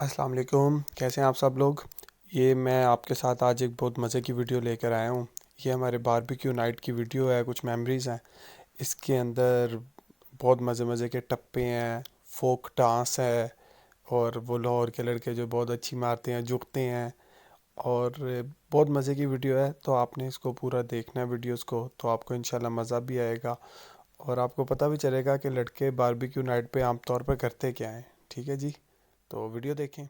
अस्सलाम वालेकुम, कैसे हैं आप सब लोग। ये मैं आपके साथ आज एक बहुत मज़े की वीडियो लेकर आया हूँ। ये हमारे बारबेक्यू नाइट की वीडियो है, कुछ मेमोरीज़ हैं। इसके अंदर बहुत मज़े मज़े के टप्पे हैं, फोक डांस है, और वो लाहौर के लड़के जो बहुत अच्छी मारते हैं, जुड़ते हैं। और बहुत मज़े की वीडियो है, तो आपने इसको पूरा देखना है वीडियोस को, तो आपको इंशाल्लाह मज़ा भी आएगा। और आपको पता भी चलेगा कि लड़के बारबेक्यू नाइट पे आमतौर पर करते क्या हैं। ठीक है जी, तो वीडियो देखें।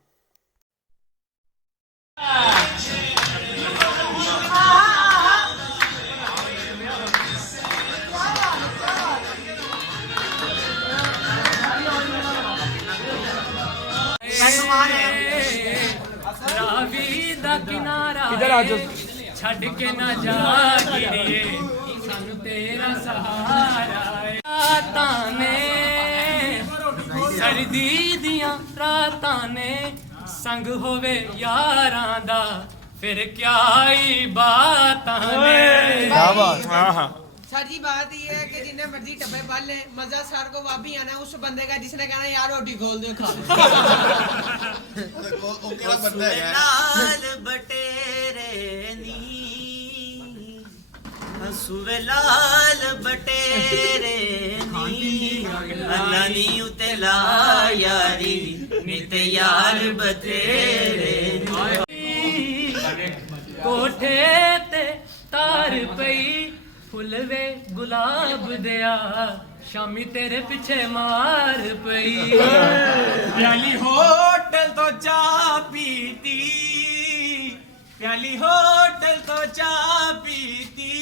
ਰਾਵੀ ਦਾ ਕਿਨਾਰਾ इधर आ जाओ। ਛੱਡ ਕੇ ਨਾ ਜਾ ਗਿਰੀਏ ਸਾਨੂੰ ਤੇਰਾ ਸਹਾਰਾ ਏ ਰਾਤਾਂ ਨੇ ਸਰਦੀ ਦੀਆਂ ਰਾਤਾਂ ਨੇ ਸੰਗ ਹੋਵੇ ਯਾਰਾਂ ਦਾ ਫਿਰ ਕਿਆ ਹੀ ਬਾਤਾਂ ਨੇ क्या बात। हाँ हाँ। सारी बात ये है कि जिन्हें मर्जी टप्पे पढ़ ले, मजा सर को वापी आना उस बंदे का जिसने कहना यार रोटी खोल दो खा लाल बटेरे नी हसुवे लाल बटेरे नी अल्लाह नी उते ला यारी नीते यार बतेरे ਕੋਠੇ ਤੇ ਤਾਰ ਪਈ ਫੁੱਲ ਵੇ ਗੁਲਾਬ ਦਿਆ ਸ਼ਾਮੀ ਤੇਰੇ ਪਿੱਛੇ ਮਾਰ ਪਈ प्याली होटल तो चा पीती प्याली होटल तो चा पीती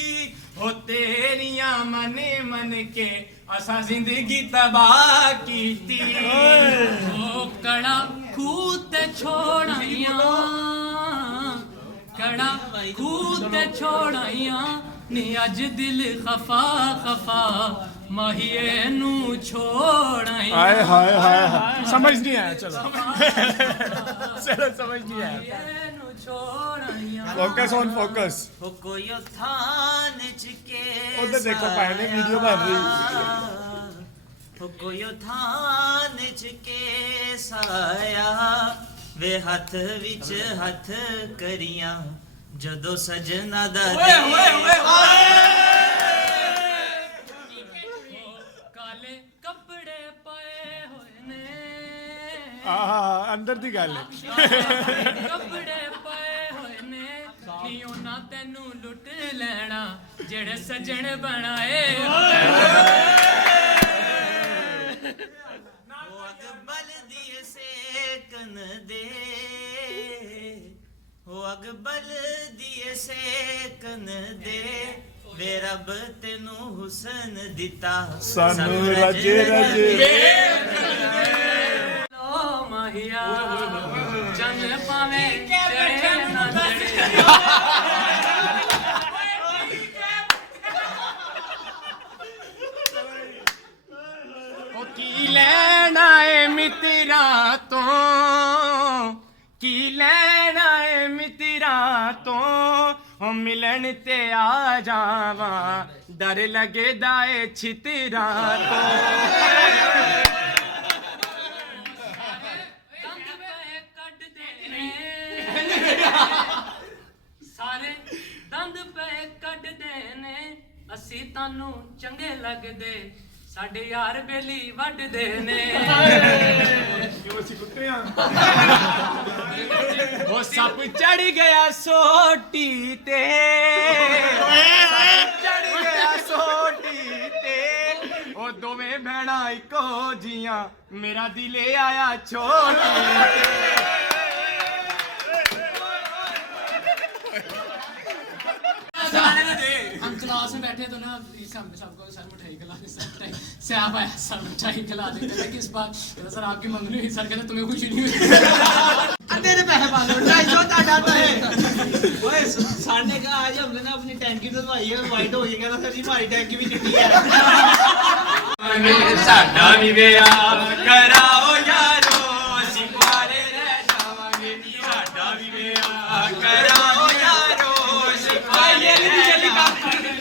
हो तेरिया मने मन के असा जिंदगी तबाह कीती ਉਹ ਕੜਾ ਖੂਹ ਤੇ ਛੋੜਾਈਆਂ ਕੜਾ ਖੂਹ ਤੇ ਛੋੜਾਈਆਂ ਨੀ ਅੱਜ ਦਿਲ ਖਫਾ ਖਫਾ ਮਾਹੀਏ ਨੂੰ ਛੋੜਾਈਆਂ हाय हाय हाय हाय, समझ नहीं आया। चलो चलो, समझ नहीं आया। ਮਾਹੀਏ ਨੂੰ ਛੋੜਾਈਆਂ फोकस ऑन फोकस। हो कोई थान के उधर देखो, पहले वीडियो बन रही। हो कोई थान के साया वे हथ विच हथ करियां जदों सजना दा ਕਾਲੇ ਕੱਪੜੇ ਪਾਏ ਹੋਏ ਨੇ अंदर दी गल है। ਕੱਪੜੇ ਪਾਏ ਹੋਏ ਨੇ ਨੀ ਉਹਨਾਂ ਤੈਨੂੰ ਲੁੱਟ ਲੈਣਾ ਜਿਹੜੇ ਸੱਜਣ ਬਣਾਏ वो अकबल दिए सेकन दे वो अकबल दिए सेकन दे वे रब तेनू हुसन दिता सानू रज रज ਲੋ ਮਾਹੀਆ ਚੰਨ ਪਾਵੇਂ ਚੜੇ ਨਾ ਚੜੇ ਕੀ ਲੈਣਾ ਏ ਮਿੱਤਰਾਂ ਤੋਂ ਕੀ ਲੈਣਾ ਏ ਮਿੱਤਰਾਂ ਤੋਂ ਹੋ ਮਿਲਣ ਤੇ ਆ ਜਾਵਾਂ ਡਰ ਲੱਗਦਾ ਏ ਛਿਤਰਾਂ ਤੋਂ ਦੰਦ ਪਏ ਕੱਢਦੇ ਨੇ ਸਾਰੇ ਦੰਦ ਪਏ ਕੱਢਦੇ ਨੇ ਅਸੀਂ ਤੁਹਾਨੂੰ ਚੰਗੇ ਲੱਗਦੇ ਸਾਡੇ ਯਾਰ ਬੇਲੀ ਵੱਢਦੇ ਨੇ ਉਹ ਸੱਪ ਚੜ ਗਿਆ ਸੋਟੀ ਤੇ ਚੜ ਗਿਆ ਸੋਟੀ ਤੇ ਉਹ ਦੋਵੇਂ ਭੈਣਾਂ ਇੱਕੋ ਜੀਆਂ ਮੇਰਾ ਦਿਲ ਆਇਆ ਛੋਟੀ हम क्लास में बैठे तो ना सबको सर मिठाई खिला दे सर मिठाई से आप आया सर मिठाई खिला देते थे किस बात कहता सर आपकी मंगनी हुई सर कहते तुम्हें खुशी नहीं हुई अंधे ने पैसे पा लो 250 टाटा तो है ओए सामने का आज हमने ना अपनी टैंकी धुलवाई है वाइट हो गई कहता सर जी हमारी टैंकी भी चिट्टी है ਸਾਡਾ ਵੀ ਵਿਆਹ ਕਰਾਓ ਯਾਰੋ ਅਸੀਂ ਕੁਆਰੇ ਰਹਿ ਜਾਵਾਂਗੇ ਸਾਡਾ ਵੀ ਵਿਆਹ ਕਰਾਓ ਯਾਰੋ ਅਸੀਂ ਕੁਆਰੇ ਰਹਿ ਜਾਵਾਂਗੇ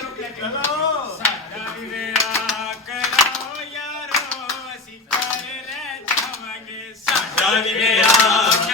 ਸਾਡਾ ਵੀ ਵਿਆਹ ਕਰਾਓ ਯਾਰੋ ਅਸੀਂ ਕੁਆਰੇ ਰਹਿ ਜਾਵਾਂਗੇ ਸਾਡਾ ਵੀ ਵਿਆਹ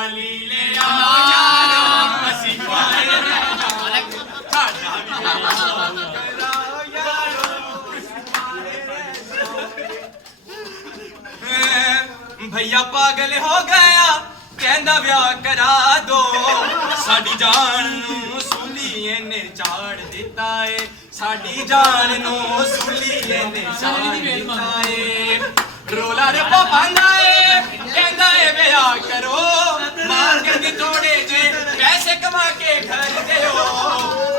ਦੀਵਾਲੀ ਲੈ ਆਓ ਯਾਰੋ ਅਸੀਂ ਕੁਆਰੇ ਰਹਿ ਜਾਵਾਂਗੇ ਸਾਡਾ ਵੀ ਵਿਆਹ ਕਰਾਓ ਯਾਰੋ ਅਸੀਂ ਕੁਆਰੇ ਰਹਿ ਜਾਵਾਂਗੇ ਭਈਆ ਪਾਗਲ ਹੋ ਗਿਆ ਕਹਿੰਦਾ ਵਿਆਹ ਕਰਾ ਦੋ ਸਾਡੀ ਜਾਨ ਨੂੰ ਸੂਲੀਏ ਨੇ ਚਾੜ ਦਿੱਤਾ ਏ ਸਾਡੀ ਜਾਨ ਨੂੰ ਸੂਲੀਏ ਨੇ ਚਾੜ ਦਿੱਤਾ ਏ ਰੋਲਾ ਰੱਬਾ ਪਾਂਦਾ ਏ ਕਹਿੰਦਾ ਏ ਵਿਆਹ ਕਰੋ ਮਾਂ ਕਹਿੰਦੀ ਥੋੜੇ ਜੇ ਪੈਸੇ ਕਮਾ ਕੇ ਖਰਚਦੇ ਹੋ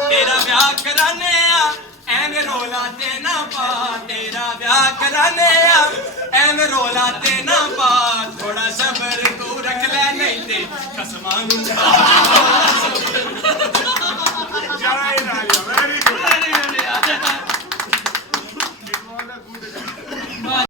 ਤੇਰਾ ਵਿਆਹ ਕਰਾਨੇ ਆ ਐਵੇਂ ਰੋਲਾ ਤੇ ਨਾ ਪਾ ਤੇਰਾ ਵਿਆਹ ਕਰਾਨੇ ਆ ਐਵੇਂ ਰੋਲਾ ਤੇ ਨਾ ਪਾ ਥੋੜਾ ਸਬਰ ਤੂੰ ਰੱਖ ਲੈ ਨਹੀਂ ਤੇ ਕਸਮਾਂ ਨੂੰ ਜਾ Jai Raja, very good.